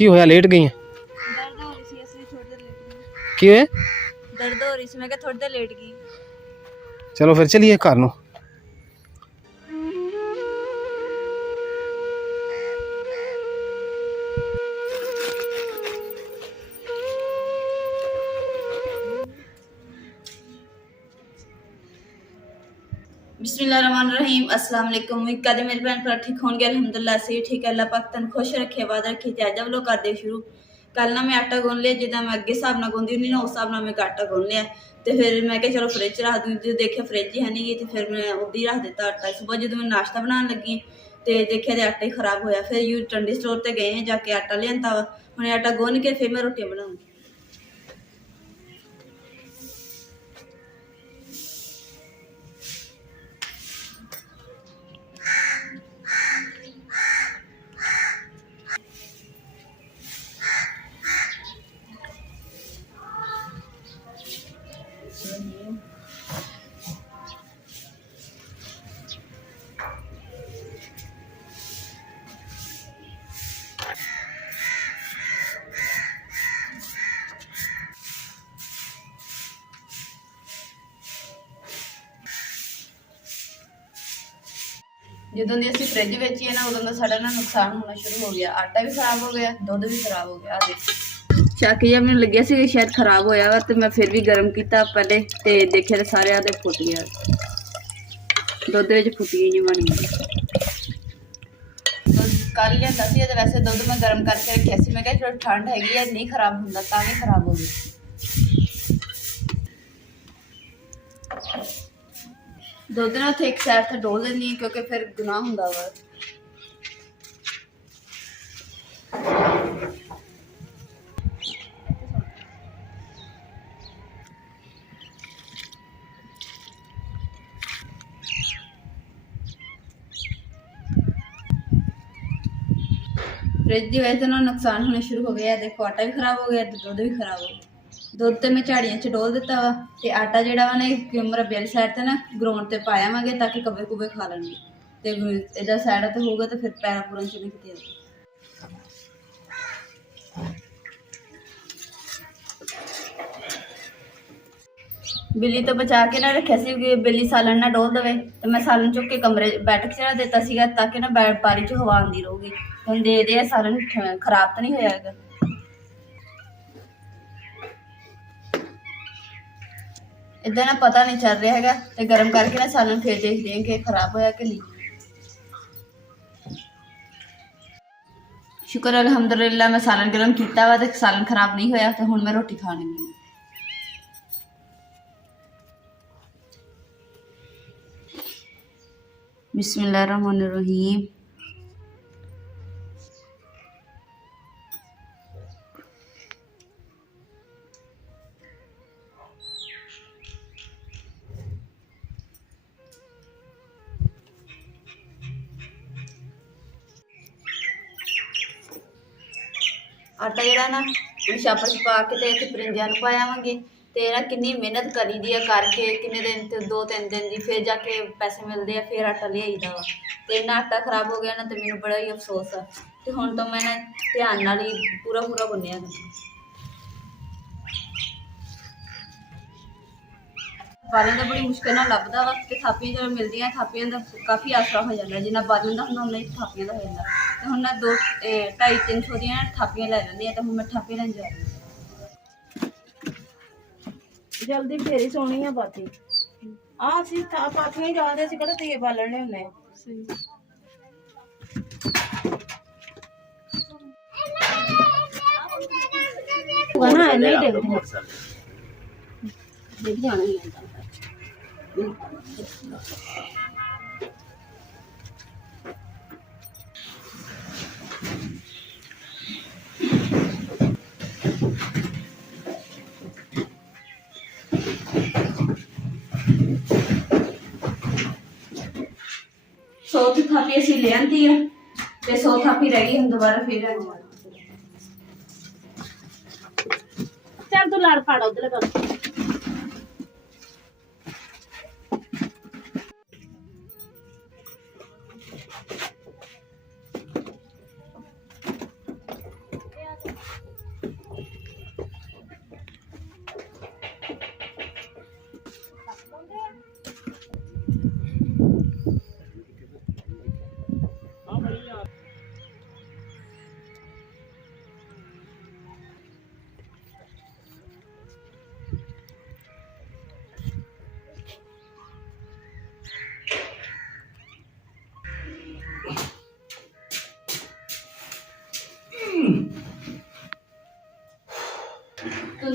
की होया लेट गई हैं? दर्द हो रही थी इसलिए थोड़ी देर लेट गई। की होया? दर्द हो रही थी, मैं क्या थोड़ी देर लेट गई। चलो फिर चलिए घर नूं। बिस्मिल्लाहिर्रहमानिर्रहीम। अस्सलाम वालेकुम। उम्मीद करदी मेरे भैन भरा ठीक होंगे। अल्हम्दुलिल्लाह से ठीक है। अल्लाह पाक तन खुश रखे, आबाद रखे। ते अज लोग करदे शुरू। कल ना मैं आटा गुन लिया, जिदा मैं अगे हिसाब नाल गुनदी हुंदी ना उस हिसाब नाल मैं आटा गुन लिया। तो फिर मैं क्या चलो फ्रिज च रख दूँ, जो देखिया फ्रिज ही है नहीं, तो फिर मैं उदी रख दिता आटा। सुबह जो मैं नाश्ता बनाने लगी तो देखिया तो आटा ही खराब होया। फिर यू टंडी स्टोर ते गए हैं, जाके आटा लियांदा वा। हुण आटा गुन के फिर मैं रोटियां बनाऊंगी। ਜਦੋਂ ਦੀ ਅਸੀਂ फ्रिज ਵੇਚੀ है ना उदों का साडा ना नुकसान होना शुरू हो गया। आटा भी खराब हो गया, दुध भी खराब हो गया। शक जब मैंने लग्या सी शायद खराब होया वा, तो मैं फिर भी गर्म किया पहले तो देखिया तो सारे आदे फुट गया, दुध विच फुटियां जी बन गई। कल लिया सी तो वैसे दुध मैं गर्म करके रखिया सी, मैं कहा चलो ठंड हैगी है नहीं खराब होंदा, तां भी खराब हो गया। दुध ना उत्थे एक साइड से डोल देनी है क्योंकि फिर गुनाह हुंदा वा। फ्रिज की वजह से ना नुकसान होने शुरू हो गया। देखो आटा भी खराब हो गया तो दुध भी खराब हो गया। दुध तो मैं झाड़ियां च डोल दिता वा, ते आटा जिहड़ा वा ना मुरब्बे वाली साइड ते ना ग्राउंड ते पायावांगे ताकि कब्बे कुब्बे खा लैणगे, ते इहदा साइड ते होऊगा तो फिर पैरां पूरां च नहीं किते आऊगा। बिल्ली तो बचा के ना रखिया सी कि बिल्ली सालन ना डोल देवे, तो मैं सालन चुक के कमरे बैठक च रख दिता सीगा ताकि ना बारी च हवा आंदी रहूगी। हुण देखदे आ सालन खराब तो नहीं होया हैगा। इदा ना पता नहीं चल रहा हैगा, तो गर्म करके ना सालन फिर देखते हैं कि खराब होया कि नहीं। शुक्र अल्हम्दुलिल्लाह मैं सालन गर्म किया वा तो सालन खराब नहीं होया। तो हुण मैं रोटी खाने लगी। बिस्मिल्लाहिर्रहमानिर्रहीम। आटा जिहड़ा ना छापर च पा के ते परिंदियां नूं पायावांगे, ते ना किन्नी मेहनत करी दी है करके किन्ने दिन ते 2-3 दिन दी, फिर जाके पैसे मिलते हैं, फिर आटा लियाईदा वा। ते इन्ना आटा खराब हो गया ना, तो मैनूं बड़ा ही अफसोस आ। ते हुण तो मैंने ध्यान नाल ही पूरा गुन्निया करना। बालन तो बड़ी मुश्किल नाल लभदा वा, ते थापियां जो मिलदियां थापियां दा काफ़ी आसरा हो जाता, जिन्ना बालन दा हुंदा उन्ना ही थापियां दा हो जाता। तो हुण मैं 2-2.5-300 दियां थापियां लै लैंदी आं, ते हुण मैं थापियां लैन जा रही जल्दी फिर ही सोनी है बाती। ਅਸੀਂ ਪਾਥੀਆਂ ਜਾਂਦੇ ਸੀ ਕਿਹੜਾ ਤੇ ਬਾਲਣੇ ਹੁੰਦੇ ਆ ਨਾ ਨਹੀਂ ਦੇਖਦੇ ਦੇਖ ਜਾਣਾ ਹੀ सौथी थापी असी ले आंदी है, ते 100 थापी रह गई, हम दोबारा फिर चल तू लड़ पड़ उधर कर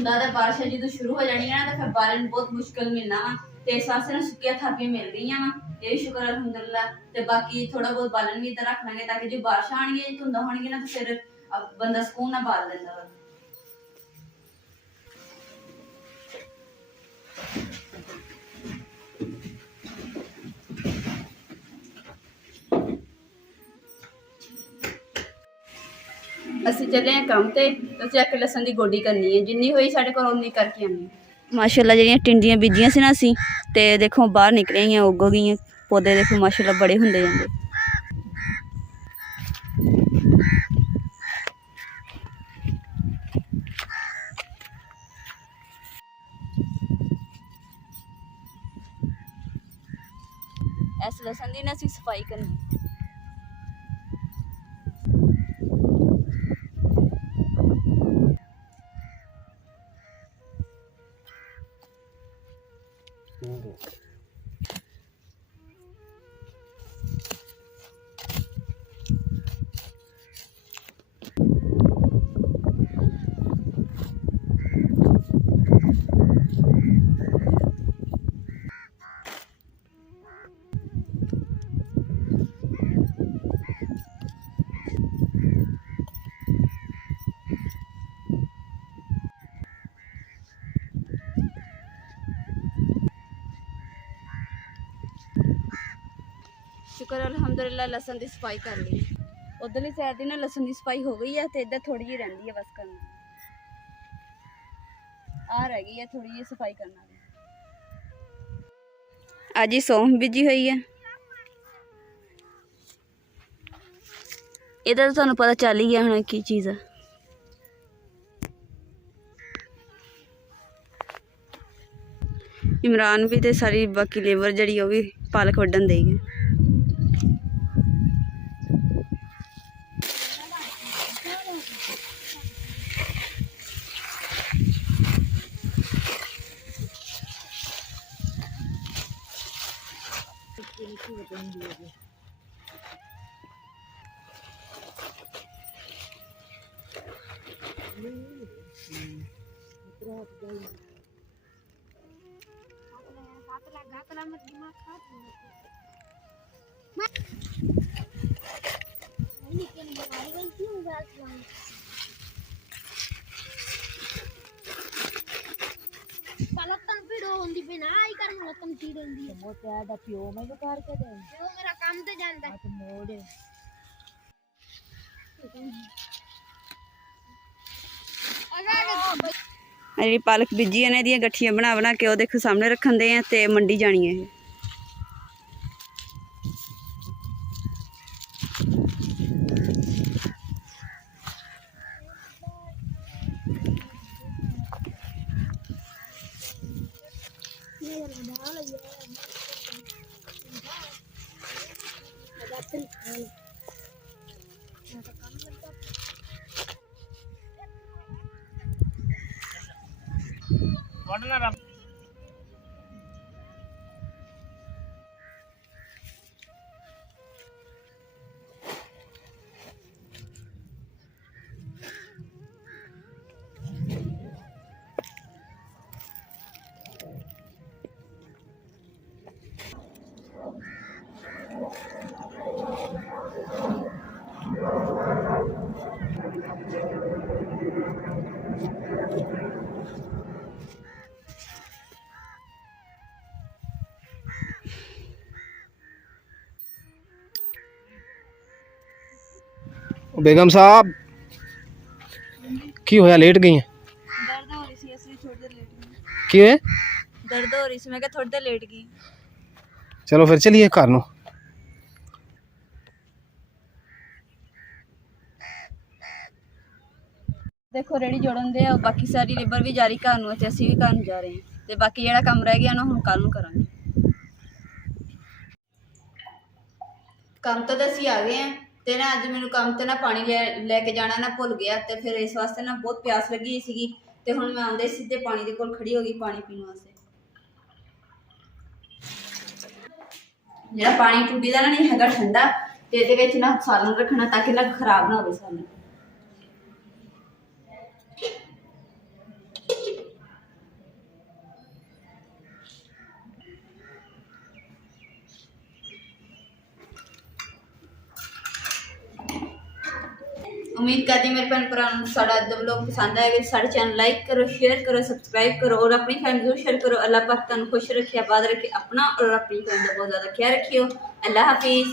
ਹੁੰਦਾ ਤੇ ਬਾਰਿਸ਼ਾਂ ਜਦੋਂ ਸ਼ੁਰੂ ਹੋ ਜਾਣੀਆਂ ਨਾ ਤਾਂ ਫਿਰ ਬਾਰਿਸ਼ ਨੂੰ ਬਹੁਤ ਮੁਸ਼ਕਲ ਮਿਲਣਾ ਵਾ ਤੇ ਇਸ ਵਾਸਤੇ ਨਾ ਸੁੱਕੀਆਂ ਥਾਪੀਆਂ ਮਿਲ ਰਹੀਆਂ ਵਾ ਇਹ ਸ਼ੁਕਰ ਅਲਹਮਦੁਲਿਲਾ। ਤੇ ਬਾਕੀ ਥੋੜਾ ਬਹੁਤ ਬਾਲਣ ਵੀ ਇੱਧਰ ਰੱਖ ਲਾਂਗੇ ਤਾਂ ਕਿ ਜੇ ਬਾਰਿਸ਼ਾਂ ਆਣਗੀਆਂ ਧੁੰਦਾਂ ਹੋਣਗੀਆਂ ਨਾ ਤਾਂ ਫਿਰ ਬੰਦਾ ਸਕੂਨ ਨਾਲ ਬਾਲ ਲੈਂਦਾ ਵਾ। ਅਸੀਂ ਚੱਲੇ ਆ ਕੰਮ ਤੇ ਚੈੱਕ ਲਸਣ ਦੀ ਗੋਡੀ ਕਰਨੀ ਹੈ ਜਿੰਨੀ ਹੋਈ ਸਾਡੇ ਕੋਲ ਉਨੀ ਕਰਕੇ ਆਉਂਦੇ ਹਾਂ। ਮਾਸ਼ਾਅੱਲਾ ਜਿਹੜੀਆਂ ਟਿੰਡੀਆਂ ਬੀਜੀਆਂ ਸੀ ਨਾ ਅਸੀਂ ਤੇ ਦੇਖੋ ਬਾਹਰ ਨਿਕਲ ਗਈਆਂ ਉੱਗ ਗਈਆਂ ਪੌਦੇ ਦੇਖੋ ਮਾਸ਼ਾਅੱਲਾ ਬੜੇ ਹੁੰਦੇ ਜਾਂਦੇ। ਇਸ ਲਸਣ ਦੀ ਨਾ ਅਸੀਂ ਸਫਾਈ ਕਰਨੀ। शुक्र अल्हम्दुलिल्लाह लसन की सफाई कर ली। उधरली साइड की ना लसन की सफाई हो गई है तो इधर थोड़ी जी रही है बस करना आ रह गई है थोड़ी जी सफाई करना। अज ही सौंफ बीजी हुई है इधर तो तुहानू पता चल ही गया होना की चीज़ है। इमरान भी तो सारी बाकी लेबर जड़ी वो भी पालक वड्डन दे गए। ਪਲਕਨ ਵੀਡੀਓ ਹੁੰਦੀ ਬਿਨਾ ਆਈ ਕਰਨ ਲਤਨ ਚੀੜ ਹੁੰਦੀ ਹੈ ਉਹ ਤੇ ਦਾ ਪਿਓ ਮੈਂ ਜੋ ਕਰਕੇ ਦੇ ਉਹ ਮੇਰਾ ਕੰਮ ਤੇ ਜਾਂਦਾ ਹੈ ਤੇ ਮੋੜ ਜਿਹੜੀ ਪਾਲਕ ਬੀਜੀ ਇਹਨਾਂ ਦੀਆਂ ਗੱਠੀਆਂ ਬਣਾ ਬਣਾ ਕੇ ਉਹ ਦੇਖੋ ਸਾਹਮਣੇ ਰੱਖਣ ਦੇ ਆ ਤੇ ਮੰਡੀ ਜਾਣੀ ਹੈ ਇਹ। बेगम साहब की होया लेट गई हैं? दर्द हो रही सी इसलिए थोड़ी देर लेट गई। की होया? दर्द हो रही सी मैं क्या थोड़ी देर लेट गई। चलो फिर चलिए घर नूं। देखो रेडी जोड़न दे बाकी सारी लेबर भी जा रही घर नूं ते असीं भी घर नूं जा रहे हैं ते बाकी जेड़ा काम रह गया ना हुण कल नूं करांगे। काम तो असीं आ गए हैं ते ना अज मैनूं काम ते ना पानी लैके जाना ना भुल गया ते फिर इस वास्ते ना बहुत प्यास लगी सीगी ते हुण मैं आंदे सीधे पानी दे कोल खड़ी हो गई पानी पीने वास्ते। जेड़ा पानी टूटी दा ना नहीं हैगा ठंडा ते इहदे विच ना सालन रखना ताकि ना खराब ना होवे सालन। उम्मीद करती मेरे भैन भरा साड़ा व्लॉग पसंद आएगा। साढ़े चैनल लाइक करो, शेयर करो, सब्सक्राइब करो और अपनी फैमिली को शेयर करो। अल्लाह पाक तुहानू खुश रखे, आबाद रखे, अपना और अपनी फैमिली का बहुत ज़्यादा ख्याल रखियो। अल्लाह हाफिज़।